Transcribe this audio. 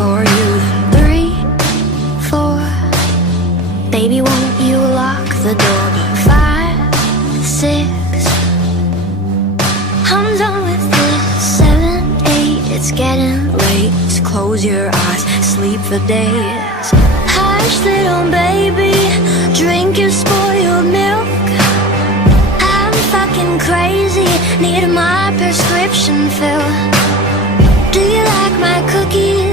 for you. Then 3, 4, baby, won't you lock the door? 5, 6, I'm done with this. 7, 8, it's getting late. Just close your eyes, sleep for days. Hush, little baby, drink your spoiled milk. I'm fucking crazy, need my prescription filled. Do you like my cookies?